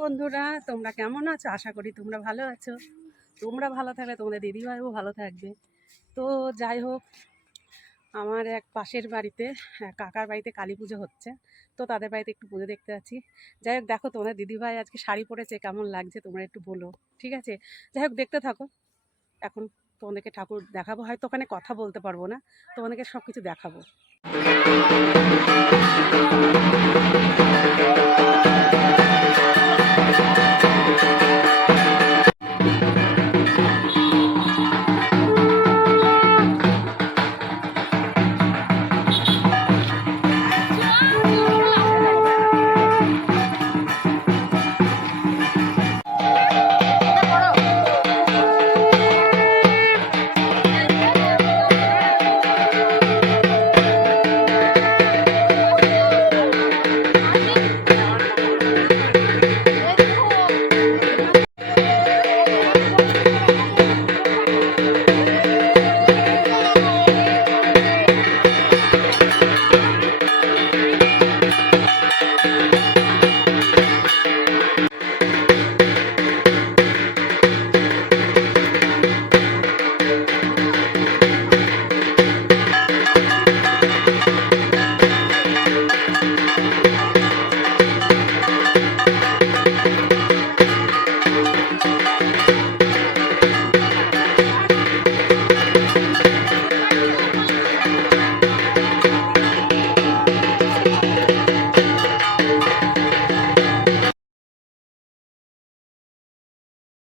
বন্ধুরা, তোমরা কেমন আছো? আশা করি তোমরা ভালো আছো। তোমরা ভালো থাকলে তোমাদের দিদিভাইও ভালো থাকবে। তো যাই হোক, আমার এক পাশের বাড়িতে কাকার বাড়িতে কালী পুজো হচ্ছে। তো তাদের বাড়িতে একটু পুজো দেখতে যাচ্ছি। যাই হোক, দেখো তোমাদের দিদিভাই আজকে শাড়ি পরেছে, কেমন লাগছে তোমরা একটু বলো, ঠিক আছে? যাই হোক, দেখতে থাকো। এখন তোমাদেরকে ঠাকুর দেখাবো, হয়তো ওখানে কথা বলতে পারবো না, তোমাদেরকে সব কিছু দেখাবো।